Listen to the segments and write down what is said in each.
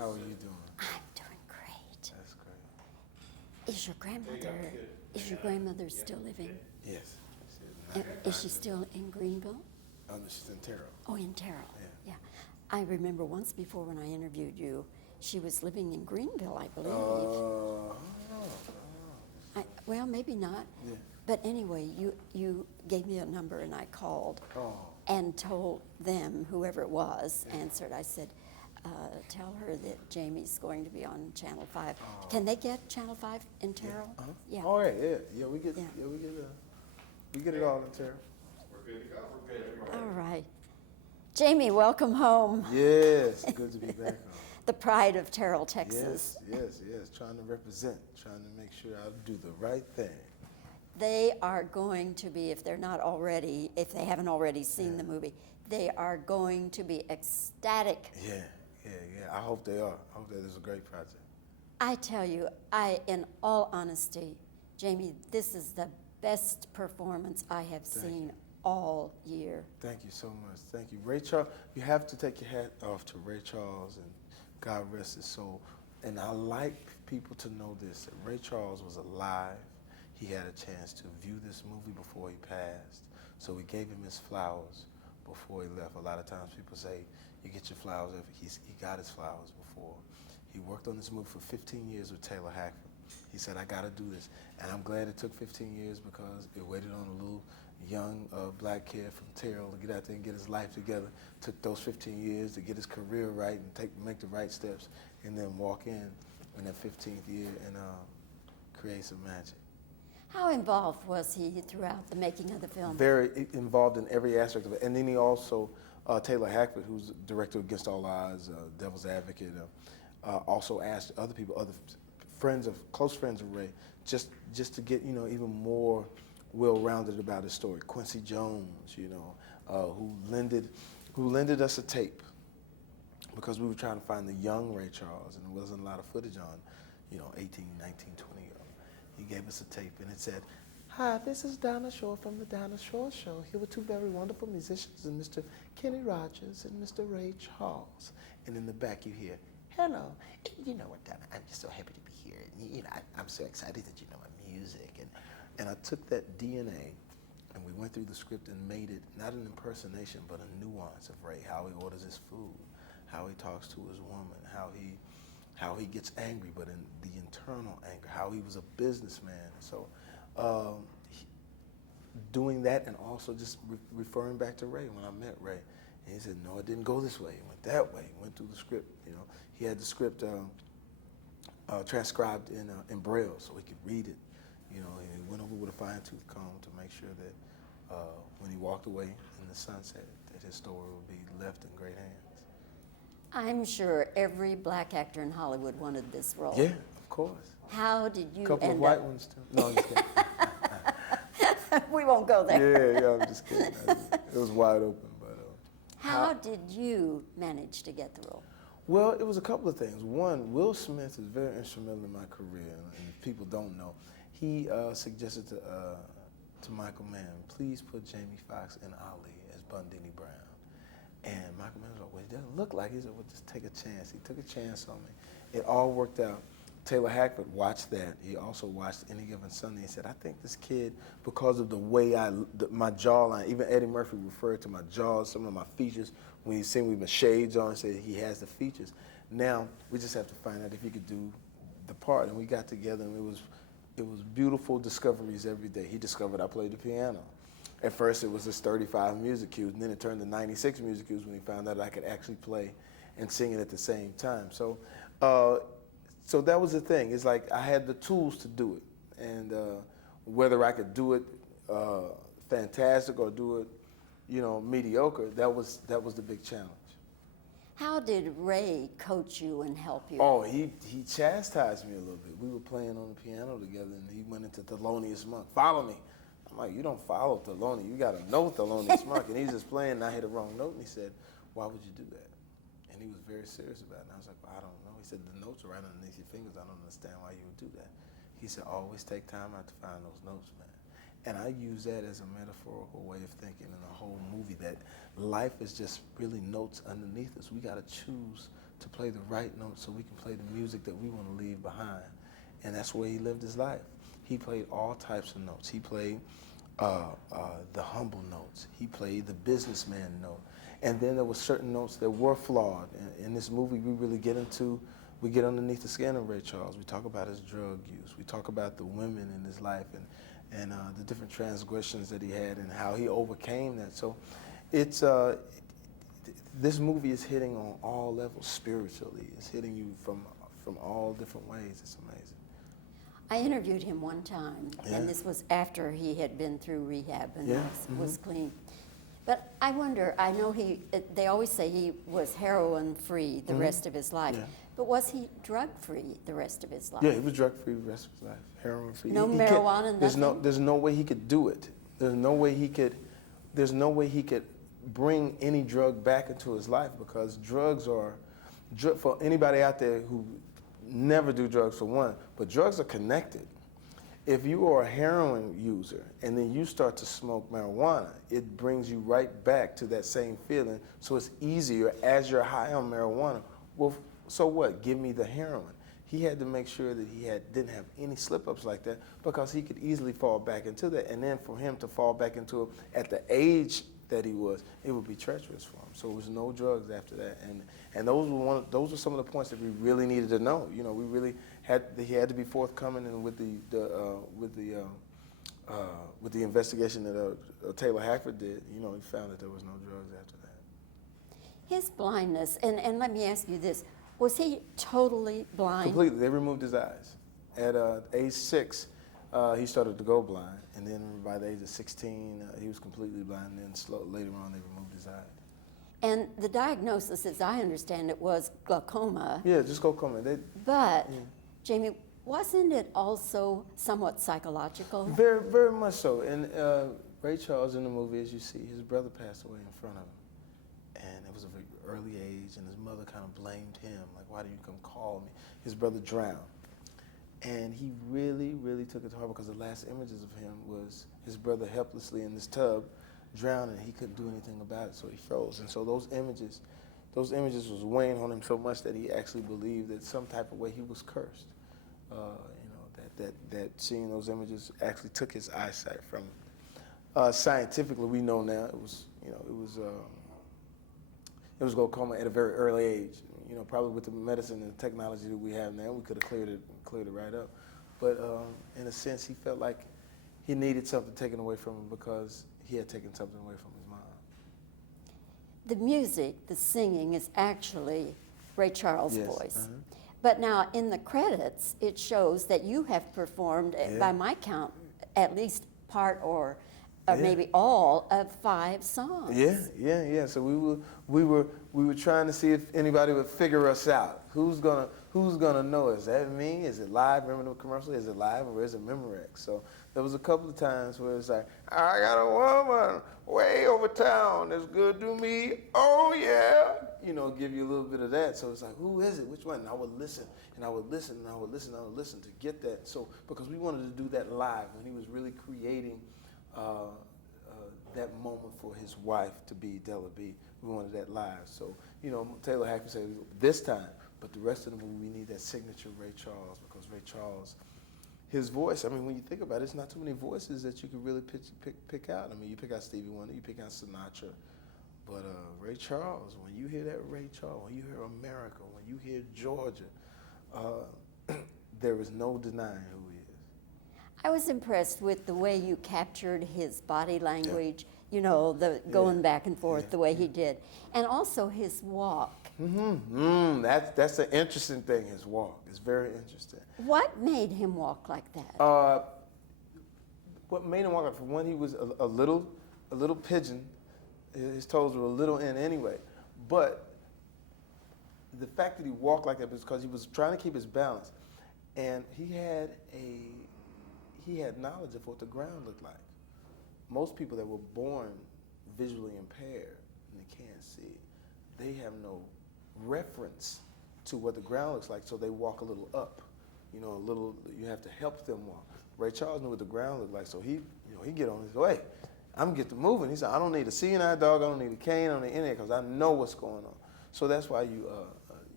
How are you doing? I'm doing great. That's great. Is your grandmother still living? Yes. Is she still in Greenville? Oh, no, she's in Terrell. Oh, in Terrell. Yeah. I remember once before when I interviewed you, she was living in Greenville, I believe. Well, maybe not. Yeah. But anyway, you gave me a number and I called and told them, whoever it was, answered. I said, tell her that Jamie's going to be on Channel 5. Can they get Channel 5 in Terrell? Yeah. Oh, yeah. We get it all in Terrell. We're good to go. We're good. All right. Jamie, welcome home. Yes, good to be back home. The pride of Terrell, Texas. Yes. Trying to represent, trying to make sure I do the right thing. They are going to be, if they haven't already seen the movie, they are going to be ecstatic. Yeah. I hope they are. I hope that is a great project. I tell you, in all honesty, Jamie, this is the best performance I have seen all year. Thank you so much. Thank you. Ray Charles, you have to take your hat off to Ray Charles, and God rest his soul. And I like people to know this, that Ray Charles was alive. He had a chance to view this movie before he passed. So we gave him his flowers before he left. A lot of times people say, you get your flowers after. He got his flowers before. He worked on this movie for 15 years with Taylor Hackford. He said, I got to do this. And I'm glad it took 15 years because it waited on a little young black kid from Terrell to get out there and get his life together. Took those 15 years to get his career right and make the right steps, and then walk in that 15th year and create some magic. How involved was he throughout the making of the film? Very involved in every aspect of it. And then he also, Taylor Hackford, who's director of Against All Odds, Devil's Advocate, also asked other people, close friends of Ray, just to get even more well-rounded about his story. Quincy Jones, who lended us a tape because we were trying to find the young Ray Charles, and there wasn't a lot of footage on, 18, 19, 20 year old. He gave us a tape, and it said, "Hi, this is Donna Shore from the Donna Shore Show. Here with two very wonderful musicians, and Mr. Kenny Rogers and Mr. Ray Charles." And in the back you hear, "Hello, you know what, Donna? I'm just so happy to be here. I'm so excited that you know my music." And I took that DNA, and we went through the script and made it not an impersonation, but a nuance of Ray. How he orders his food, how he talks to his woman, how he gets angry, but in the internal anger, how he was a businessman. So doing that, and also just referring back to Ray when I met Ray. And he said, no, it didn't go this way. It went that way. He went through the script. He had the script transcribed in Braille so he could read it. And he went over with a fine-tooth comb to make sure that when he walked away in the sunset, that his story would be left in great hands. I'm sure every black actor in Hollywood wanted this role. Yeah, of course. How did you Couple of end white up? ones too. No, I'm just kidding. We won't go there. Yeah, I'm just kidding. It was wide open, but. How did you manage to get the role? Well, it was a couple of things. One, Will Smith is very instrumental in my career, and if people don't know, he suggested to Michael Mann, please put Jamie Foxx and Ali as Bundini Brown. And Michael Mann was like, well, it doesn't look like it. He said, well, just take a chance. He took a chance on me. It all worked out. Taylor Hackford watched that. He also watched Any Given Sunday and said, I think this kid, because of the way my jawline, even Eddie Murphy referred to my jaws, some of my features, when he seen me with my shades on, said he has the features. Now, we just have to find out if he could do the part. And we got together, and it was beautiful discoveries every day. He discovered I played the piano. At first, it was just 35 music cues, and then it turned to 96 music cues when he found out I could actually play and sing it at the same time. So that was the thing. It's like I had the tools to do it, and whether I could do it fantastic or do it, mediocre, that was the big challenge. How did Ray coach you and help you? Oh, he chastised me a little bit. We were playing on the piano together, and he went into Thelonious Monk. Follow me. I'm like, you don't follow Thelonious. You got to know Thelonious Monk. And he's just playing, and I hit a wrong note, and he said, why would you do that? And he was very serious about it. And I was like, well, I don't know. He said, the notes are right underneath your fingers. I don't understand why you would do that. He said, always take time out to find those notes, man. And I use that as a metaphorical way of thinking in the whole movie, that life is just really notes underneath us. We got to choose to play the right notes so we can play the music that we want to leave behind. And that's where he lived his life. He played all types of notes. He played the humble notes. He played the businessman note. And then there were certain notes that were flawed. In this movie, we get underneath the skin of Ray Charles. We talk about his drug use. We talk about the women in his life and the different transgressions that he had and how he overcame that. So it's, this movie is hitting on all levels spiritually. It's hitting you from all different ways. It's amazing. I interviewed him one time, and this was after he had been through rehab and was clean. But I wonder, I know they always say he was heroin-free the rest of his life, but was he drug-free the rest of his life? Yeah, he was drug-free the rest of his life, heroin-free. No marijuana, nothing? There's no way he could do it. There's no way he could bring any drug back into his life, because drugs are, for anybody out there who never do drugs for one, but drugs are connected. If you are a heroin user and then you start to smoke marijuana, it brings you right back to that same feeling. So it's easier as you're high on marijuana. Well, so what? Give me the heroin. He had to make sure that he didn't have any slip-ups like that, because he could easily fall back into that. And then for him to fall back into it at the age that he was, it would be treacherous for him. So it was no drugs after that. And those were some of the points that we really needed to know. You know, he had to be forthcoming, and with the investigation that Taylor Hackford did, you know, he found that there was no drugs after that. His blindness, and let me ask you this, was he totally blind? Completely. They removed his eyes. At age 6, he started to go blind, and then by the age of 16, he was completely blind, and then later on they removed his eyes. And the diagnosis, as I understand it, was glaucoma. Yeah, just glaucoma. But, Jamie, wasn't it also somewhat psychological? Very, very much so. And Ray Charles in the movie, as you see, his brother passed away in front of him. And it was a very early age, and his mother kind of blamed him, like, why did you come call me? His brother drowned. And he really, really took it to heart, because the last images of him was his brother helplessly in this tub, drowning. He couldn't do anything about it, so he froze. And so those images was weighing on him so much that he actually believed that some type of way he was cursed. You know, that seeing those images actually took his eyesight from him. Scientifically, we know now it was glaucoma at a very early age. You know, probably with the medicine and technology that we have now, we could have cleared it right up. But in a sense, he felt like he needed something taken away from him, because he had taken something away from his mom. The music, the singing, is actually Ray Charles' voice. But now in the credits, it shows that you have performed, by my count, at least part or maybe all of 5 songs. Yeah. So we were trying to see if anybody would figure us out. Who's gonna know? Is that me? Is it live? Remember the commercial? Is it live or is it Memorex? So there was a couple of times where it's like, I got a woman way over town that's good to me. Oh yeah. You know, give you a little bit of that. So it's like, who is it? Which one? And I would listen, and I would listen, and I would listen, and I would listen to get that. So because we wanted to do that live when he was really creating that moment for his wife to be Della B. We wanted that live. So, you know, Taylor Hackford said this time, but the rest of the movie, we need that signature Ray Charles, because Ray Charles, his voice, I mean, when you think about it, it's not too many voices that you could really pick out. I mean, you pick out Stevie Wonder, you pick out Sinatra, but Ray Charles, when you hear that Ray Charles, when you hear America, when you hear Georgia, there is no denying who he is. I was impressed with the way you captured his body language, you know, the going back and forth the way he did, and also his walk. That's an interesting thing, his walk. It's very interesting. What made him walk like that? What made him walk like that? For one, he was a little pigeon. His toes were a little in anyway. But the fact that he walked like that was because he was trying to keep his balance. And he had knowledge of what the ground looked like. Most people that were born visually impaired and they can't see, they have no reference to what the ground looks like, so they walk a little up. You know, you have to help them walk. Ray Charles knew what the ground looked like, so he get on his way. I'm gonna get to moving. He said, I don't need a seeing eye dog, I don't need a cane, I don't need any of that, because I know what's going on. So that's why you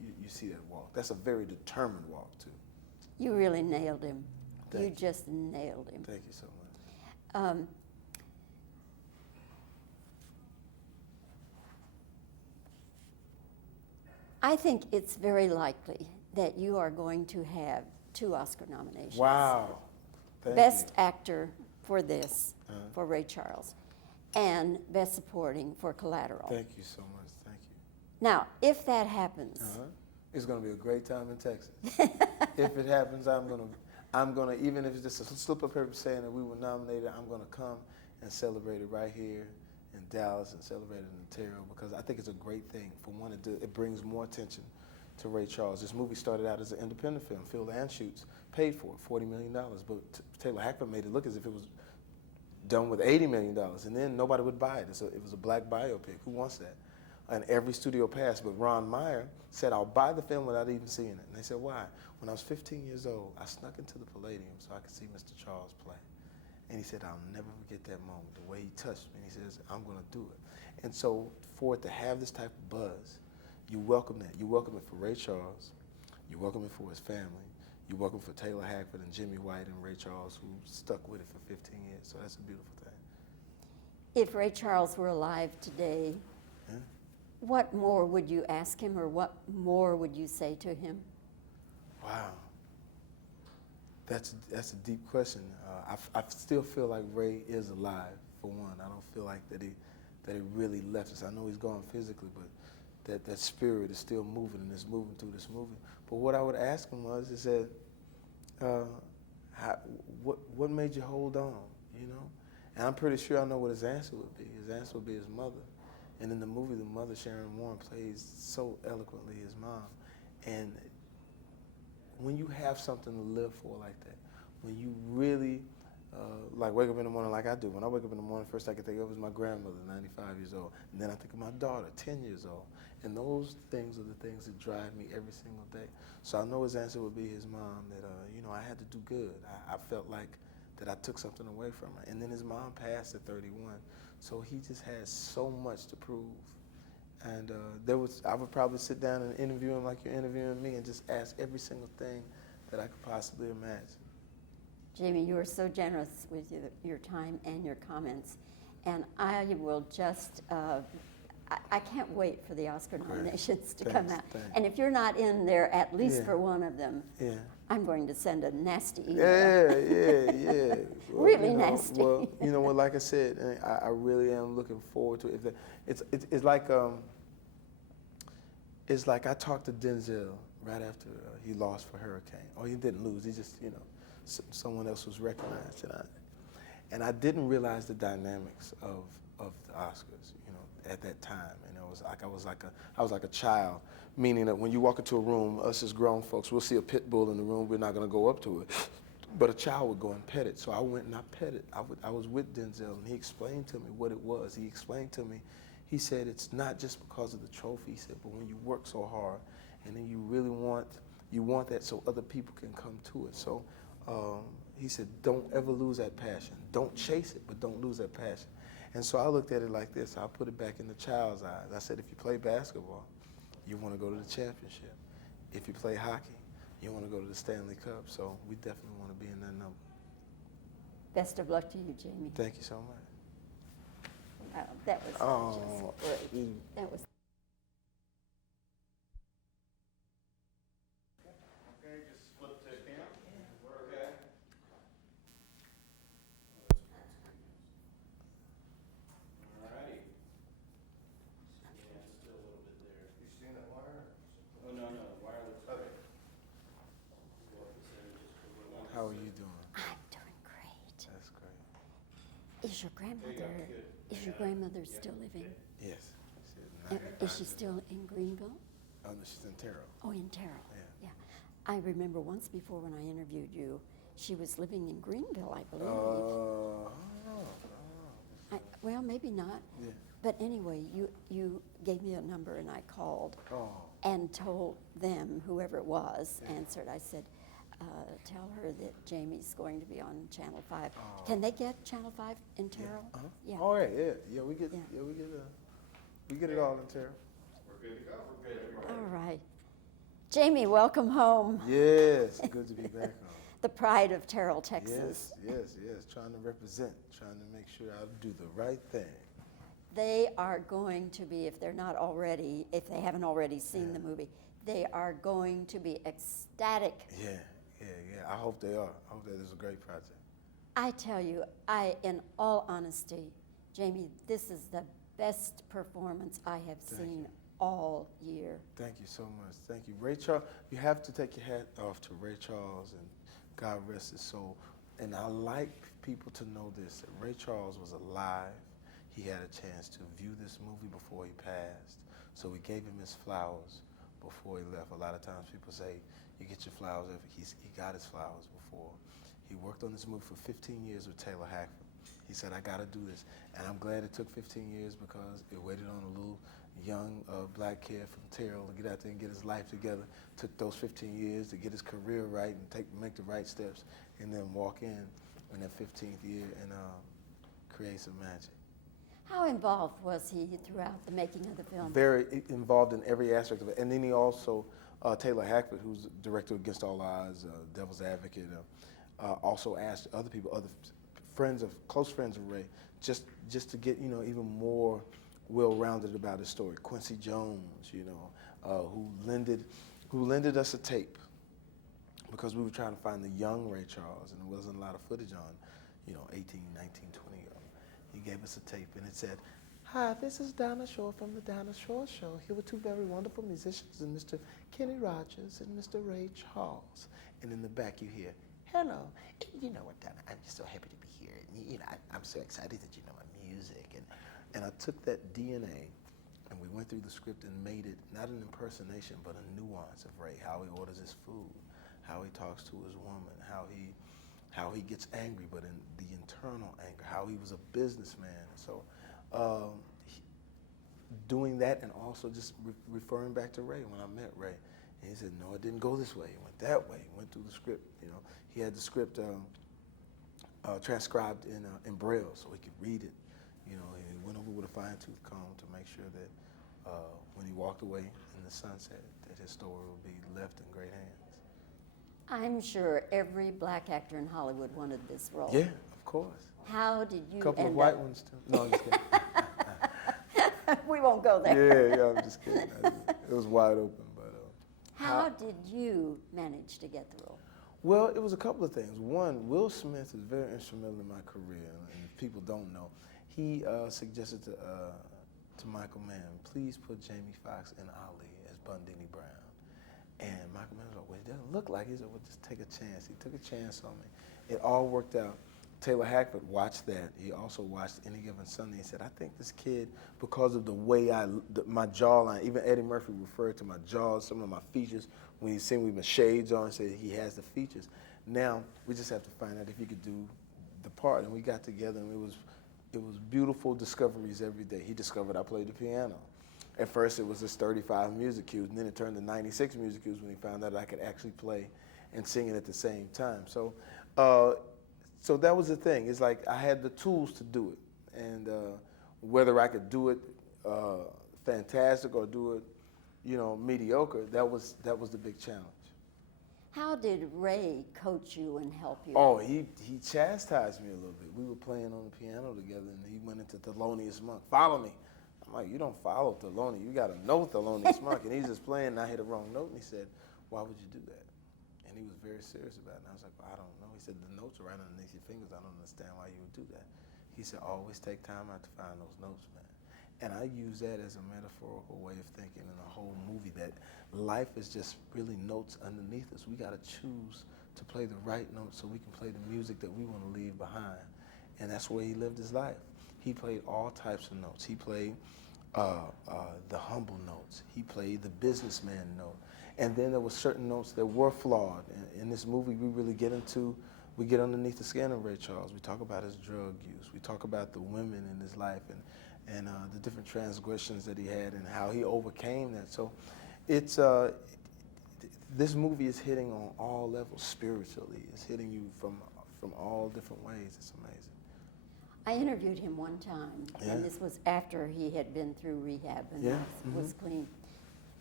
you see that walk. That's a very determined walk too. You really nailed him. Thank you. Just nailed him. Thank you so much. I think it's very likely that you are going to have 2 Oscar nominations. Wow. Thank Best you. Actor for this, for Ray Charles, and Best Supporting for Collateral. Thank you so much. Thank you. Now, if that happens, It's going to be a great time in Texas. If it happens, I'm gonna, even if it's just a slip of paper saying that we were nominated, I'm gonna come and celebrate it right here in Dallas and celebrate it in Ontario, because I think it's a great thing. For one, it brings more attention to Ray Charles. This movie started out as an independent film. Phil Anschutz paid for it, $40 million, but Taylor Hackman made it look as if it was done with $80 million, and then nobody would buy it. It was a black biopic. Who wants that? And every studio passed, but Ron Meyer said, I'll buy the film without even seeing it. And they said, why? When I was 15 years old, I snuck into the Palladium so I could see Mr. Charles play. And he said, I'll never forget that moment, the way he touched me. And he says, I'm going to do it. And so for it to have this type of buzz, you welcome that. You welcome it for Ray Charles. You welcome it for his family. You welcome it for Taylor Hackman and Jimmy White and Ray Charles, who stuck with it for 15 years. So that's a beautiful thing. if Ray Charles were alive today, what more would you ask him, or what more would you say to him? Wow. That's a deep question. I still feel like Ray is alive, for one. I don't feel like that he really left us. I know he's gone physically, but that spirit is still moving, and it's moving through this movie. But what I would ask him is that, what made you hold on, you know? And I'm pretty sure I know what his answer would be. His answer would be his mother. And in the movie, the mother, Sharon Warren, plays so eloquently his mom. And when you have something to live for like that, when you really, like wake up in the morning like I do. When I wake up in the morning, first I can think of is my grandmother, 95 years old. And then I think of my daughter, 10 years old. And those things are the things that drive me every single day. So I know his answer would be his mom, that, I had to do good. I felt like that I took something away from her. And then his mom passed at 31. So he just has so much to prove. And I would probably sit down and interview him like you're interviewing me and just ask every single thing that I could possibly imagine. Jamie, you are so generous with your time and your comments. And I will just, I can't wait for the Oscar nominations to come out. Thanks. And if you're not in there, at least for one of them, I'm going to send a nasty email. Yeah. Well, really nasty. Well, you know what? Like I said, I really am looking forward to it. It's like I talked to Denzel right after he lost for Hurricane. Oh, he didn't lose. He just, someone else was recognized, and I didn't realize the dynamics of the Oscars, at that time. And it was like I was like a child. Meaning that when you walk into a room, us as grown folks, we'll see a pit bull in the room, we're not going to go up to it. But a child would go and pet it. So I went and I pet it. I was with Denzel, and he explained to me what it was. He explained to me, he said, it's not just because of the trophy, he said, but when you work so hard, and then you really want that so other people can come to it. So he said, don't ever lose that passion. Don't chase it, but don't lose that passion. And so I looked at it like this. I put it back in the child's eyes. I said, if you play basketball, you want to go to the championship. If you play hockey, you want to go to the Stanley Cup. So we definitely want to be in that number. Best of luck to you, Jamie. Thank you so much. Wow, that was just great. That was. Okay, just flip to Cam. We're okay. Alrighty. Yeah, it's still a little bit there. You seeing that wire? Oh, no, wireless. Okay. How are you doing? I'm doing great. That's great. Is your grandmother still living? Yes. Is she still in Greenville? Oh, no, she's in Terrell. Oh, in Terrell. Yeah. I remember once before when I interviewed you, she was living in Greenville, I believe. Well, maybe not. Yeah. But anyway, you gave me a number and I called and told them, whoever it was, answered. I said, tell her that Jamie's going to be on Channel 5. Can they get Channel 5 in Terrell? Yeah. Oh, yeah. We get it all in Terrell. We're good to go. We're good to go. All right. Jamie, welcome home. Yes, good to be back home. The pride of Terrell, Texas. Yes. Trying to represent, trying to make sure I do the right thing. They are going to be, if they're not already, if they haven't already seen the movie, they are going to be ecstatic. Yeah. I hope they are. I hope that is a great project. I tell you, in all honesty, Jamie, this is the best performance I have seen all year. Thank you so much. Thank you. Ray Charles, you have to take your hat off to Ray Charles, and God rest his soul. And I like people to know this, that Ray Charles was alive. He had a chance to view this movie before he passed. So we gave him his flowers before he left. A lot of times people say, you get your flowers after he got his flowers before. He worked on this movie for 15 years with Taylor Hackford. He said, I got to do this. And I'm glad it took 15 years because it waited on a little young black kid from Terrell to get out there and get his life together. Took those 15 years to get his career right and make the right steps, and then walk in that 15th year and create some magic. How involved was he throughout the making of the film? Very involved in every aspect of it. And then he also, Taylor Hackford, who's director of Against All Odds, Devil's Advocate, also asked other people, other close friends of Ray, just to get even more well-rounded about his story. Quincy Jones, who lended us a tape because we were trying to find the young Ray Charles, and there wasn't a lot of footage on, 18, 19, 20 year old. He gave us a tape, and it said, "Hi, this is Donna Shore from the Donna Shore Show. Here with two very wonderful musicians, and Mr. Kenny Rogers and Mr. Ray Charles." And in the back you hear, "Hello, you know what, Donna? I'm just so happy to be here. And, I'm so excited that you know my music." And I took that DNA, and we went through the script and made it not an impersonation, but a nuance of Ray. How he orders his food, how he talks to his woman, how he gets angry, but in the internal anger, how he was a businessman. So doing that, and also just referring back to Ray when I met Ray. And he said, no, it didn't go this way. It went that way. It went through the script. He had the script transcribed in Braille so he could read it. And he went over with a fine-tooth comb to make sure that when he walked away in the sunset, that his story would be left in great hands. I'm sure every black actor in Hollywood wanted this role. Yeah, of course. How did you A couple end of white up? ones too. No, I'm just kidding. We won't go there. Yeah, I'm just kidding. It was wide open, but. How did you manage to get the role? Well, it was a couple of things. One, Will Smith is very instrumental in my career, and if people don't know, he suggested to Michael Mann, please put Jamie Foxx and Ali as Bundini Brown. And Michael Mann was like, well, it doesn't look like it. He said, well, just take a chance. He took a chance on me. It all worked out. Taylor Hackford watched that. He also watched Any Given Sunday and said, I think this kid, because of the way my jawline, even Eddie Murphy referred to my jaw, some of my features, when he seen me with my shades on, said he has the features. Now, we just have to find out if he could do the part. And we got together, and it was beautiful discoveries every day. He discovered I played the piano. At first, it was just 35 music cues, and then it turned to 96 music cues when he found out I could actually play and sing it at the same time. So that was the thing. It's like I had the tools to do it, and whether I could do it fantastic or do it, mediocre, that was the big challenge. How did Ray coach you and help you? Oh, he chastised me a little bit. We were playing on the piano together, and he went into Thelonious Monk. Follow me. I'm like, you don't follow Thelonious. You got to know Thelonious Monk. And he's just playing, and I hit a wrong note, and he said, why would you do that? And he was very serious about it. And I was like, well, I don't know. He said, the notes are right underneath your fingers. I don't understand why you would do that. He said, always take time out to find those notes, man. And I use that as a metaphorical way of thinking in the whole movie, that life is just really notes underneath us. We got to choose to play the right notes so we can play the music that we want to leave behind. And that's where he lived his life. He played all types of notes. He played the humble notes. He played the businessman note. And then there were certain notes that were flawed. In this movie, we get underneath the skin of Ray Charles. We talk about his drug use. We talk about the women in his life and the different transgressions that he had and how he overcame that. So it's this movie is hitting on all levels spiritually. It's hitting you from all different ways. It's amazing. I interviewed him one time, and this was after he had been through rehab and was clean.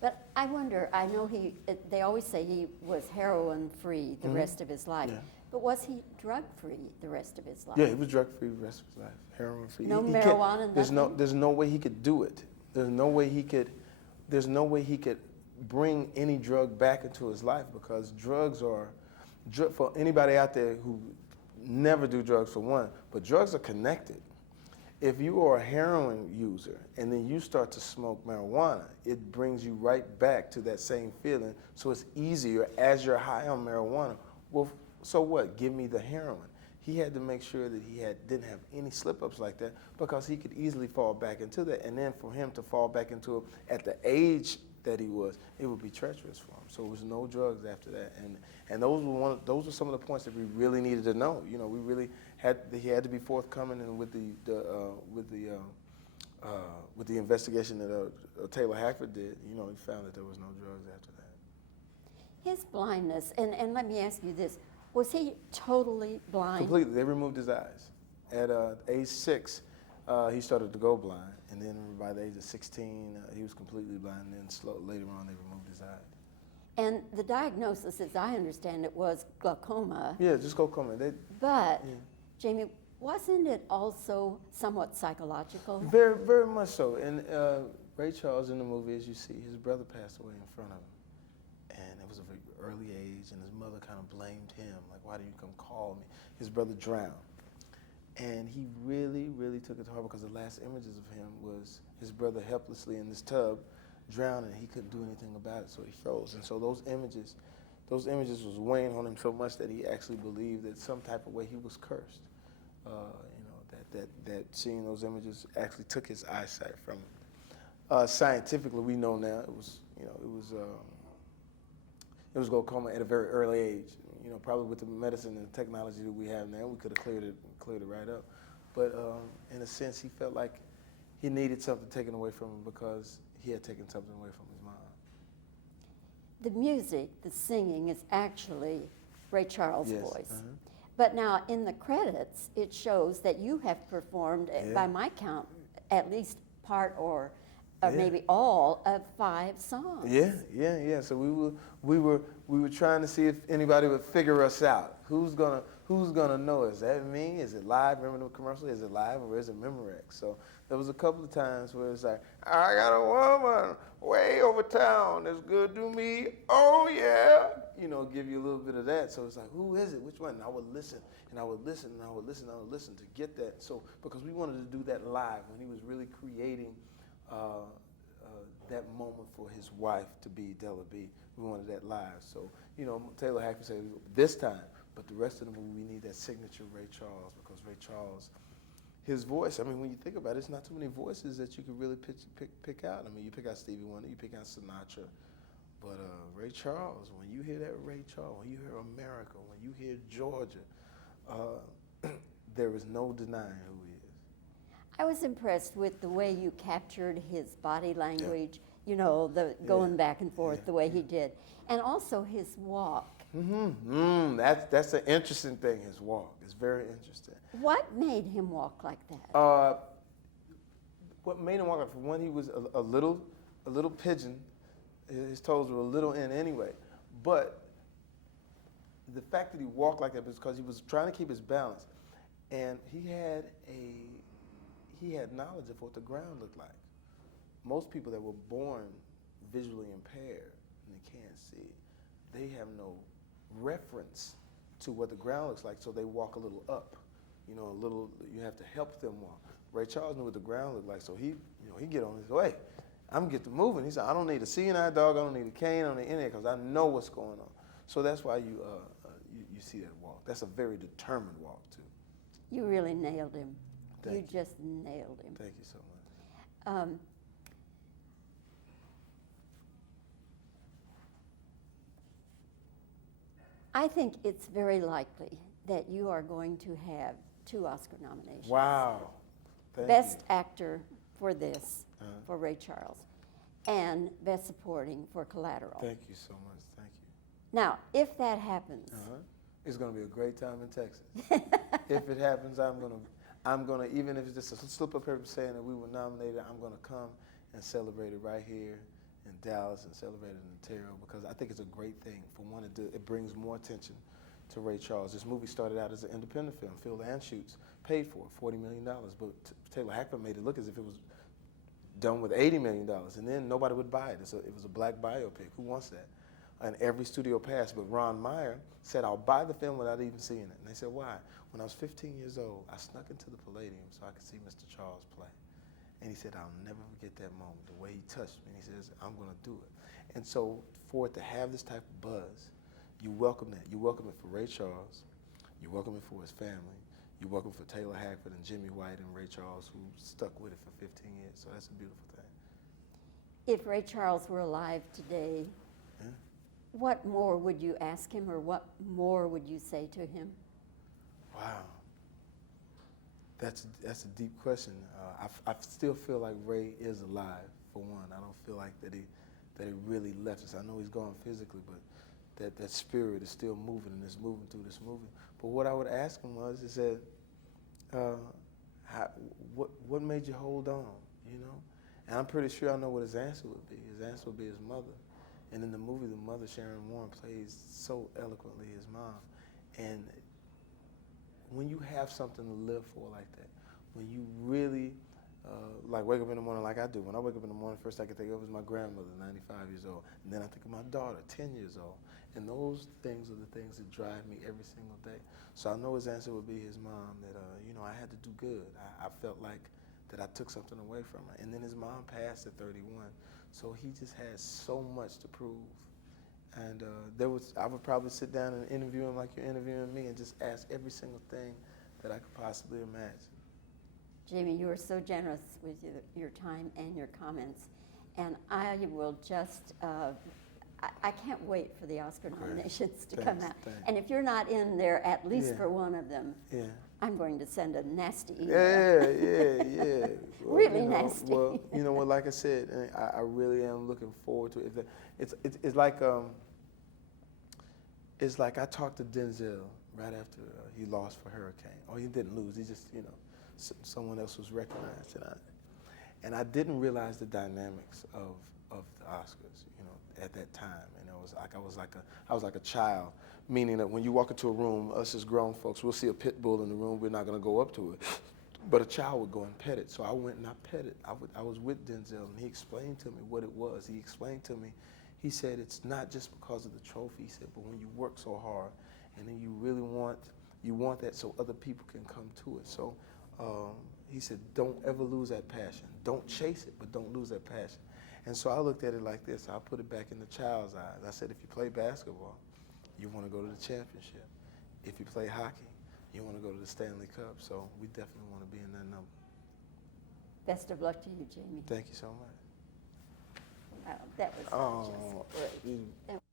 But I wonder, I know they always say he was heroin-free the rest of his life. Yeah. But was he drug-free the rest of his life? Yeah, he was drug-free the rest of his life, heroin-free. No He can't- marijuana, There's nothing? no way he could do it. There's no way he could bring any drug back into his life, because drugs are, for anybody out there who never do drugs for one, but drugs are connected. If you are a heroin user and then you start to smoke marijuana, it brings you right back to that same feeling. So it's easier as you're high on marijuana. Well, so what? Give me the heroin. He had to make sure that he didn't have any slip-ups like that, because he could easily fall back into that. And then for him to fall back into it at the age that he was, it would be treacherous for him. So it was no drugs after that. And those were some of the points that we really needed to know. You know, he had to be forthcoming, and with the investigation that Taylor Hackford did, you know, he found that there was no drugs after that. His blindness, and let me ask you this, was he totally blind? Completely. They removed his eyes. At age 6, he started to go blind, and then by the age of 16, he was completely blind, and then later on they removed his eyes. And the diagnosis, as I understand it, was glaucoma. Yeah, just glaucoma. But, Yeah. Jamie, wasn't it also somewhat psychological? Very, very much so. And Ray Charles in the movie, as you see, his brother passed away in front of him. And it was a very early age, and his mother kind of blamed him, like, why did you come call me? His brother drowned. And he really, really took it to heart, because the last images of him was his brother helplessly in this tub, drowning, and he couldn't do anything about it, so he froze. And so those images was weighing on him so much that he actually believed that some type of way he was cursed. That seeing those images actually took his eyesight from him. Scientifically, we know now it was glaucoma at a very early age. You know, probably with the medicine and technology that we have now, we could have cleared it right up. But in a sense, he felt like he needed something taken away from him, because he had taken something away from his mom. The music, the singing, is actually Ray Charles' Yes, voice. But now in the credits, it shows that you have performed, by my count, at least part or maybe all of 5 songs. Yeah. So we were trying to see if anybody would figure us out. Who's gonna know? Is that me? Is it live? Remember the commercial? Is it live or is it Memorex? So there was a couple of times where it's like, I got a woman way over town that's good to me. Oh yeah. You know, give you a little bit of that. So it's like, who is it? Which one? And I would listen, and I would listen, and I would listen, and I would listen to get that. So because we wanted to do that live when he was really creating that moment for his wife to be Della B. We wanted that live. So, you know, Taylor Hackford said this time, but the rest of the movie we need that signature Ray Charles, because Ray Charles, his voice, I mean, when you think about it, it's not too many voices that you could really pick out. I mean, you pick out Stevie Wonder, you pick out Sinatra, but Ray Charles, when you hear that Ray Charles, when you hear America, when you hear Georgia, there is no denying who he is. I was impressed with the way you captured his body language, you know, the going back and forth the way he did, and also his walk. That's an interesting thing, his walk. It's very interesting. What made him walk like that? What made him walk like, for one, he was a little pigeon. His toes were a little in anyway. But the fact that he walked like that was because he was trying to keep his balance. And he had knowledge of what the ground looked like. Most people that were born visually impaired and they can't see, they have no reference to what the ground looks like, so they walk a little up. You know, you have to help them walk. Ray Charles knew what the ground looked like, so he get on his way. I'm gonna get to moving. He said, I don't need a seeing eye dog, I don't need a cane, I don't need anything, because I know what's going on. So that's why you see that walk. That's a very determined walk, too. You really nailed him. Thank you. Just nailed him. Thank you so much. I think it's very likely that you are going to have 2 Oscar nominations. Wow. Best Actor for this, for Ray Charles, and Best Supporting for Collateral. Thank you so much. Thank you. Now, if that happens, it's going to be a great time in Texas. If it happens, I'm gonna, even if it's just a slip up paper saying that we were nominated, I'm gonna come and celebrate it right here in Dallas and celebrated in Ontario because I think it's a great thing. For one, it brings more attention to Ray Charles. This movie started out as an independent film. Phil Anschutz paid for it, $40 million, but Taylor Hackman made it look as if it was done with $80 million, and then nobody would buy it. It was a black biopic. Who wants that? And every studio passed, but Ron Meyer said, I'll buy the film without even seeing it. And they said, why? When I was 15 years old, I snuck into the Palladium so I could see Mr. Charles play. And he said, I'll never forget that moment, the way he touched me. And he says, I'm going to do it. And so for it to have this type of buzz, you welcome that. You welcome it for Ray Charles. You welcome it for his family. You welcome it for Taylor Hackman and Jimmy White and Ray Charles, who stuck with it for 15 years. So that's a beautiful thing. If Ray Charles were alive today, Yeah. what more would you ask him, or what more would you say to him? Wow. That's a deep question. I still feel like Ray is alive, for one. I don't feel like that he really left us. I know he's gone physically, but that spirit is still moving, and it's moving through this movie. But what I would ask him is that, what made you hold on, you know? And I'm pretty sure I know what his answer would be. His answer would be his mother. And in the movie, the mother, Sharon Warren, plays so eloquently his mom. And when you have something to live for like that, when you really, like wake up in the morning like I do. When I wake up in the morning, first I can think of is my grandmother, 95 years old. And then I think of my daughter, 10 years old. And those things are the things that drive me every single day. So I know his answer would be his mom, that, you know, I had to do good. I felt like that I took something away from her. And then his mom passed at 31. So he just has so much to prove. And I would probably sit down and interview him like you're interviewing me and just ask every single thing that I could possibly imagine. Jamie, you are so generous with your time and your comments. And I will just, I can't wait for the Oscar nominations to come out. Thanks. And if you're not in there, at least for one of them, Yeah. I'm going to send a nasty email. Yeah. Well, Really you know, nasty. Well, you know what? Like I said, I really am looking forward to it. It's like I talked to Denzel right after he lost for Hurricane. Or he didn't lose. He just, you know, someone else was recognized, and I didn't realize the dynamics of the Oscars, you know, at that time. And it was like I was like a child. Meaning that when you walk into a room, us as grown folks, we'll see a pit bull in the room, we're not going to go up to it. But a child would go and pet it. So I went and I pet it. I was with Denzel, and he explained to me what it was. He explained to me, he said, it's not just because of the trophy, he said, but when you work so hard, and then you really want that so other people can come to it. So he said, don't ever lose that passion. Don't chase it, but don't lose that passion. And so I looked at it like this. I put it back in the child's eyes. I said, if you play basketball, you want to go to the championship. If you play hockey, you want to go to the Stanley Cup. So we definitely want to be in that number. Best of luck to you, Jamie. Thank you so much. Wow, that was just great.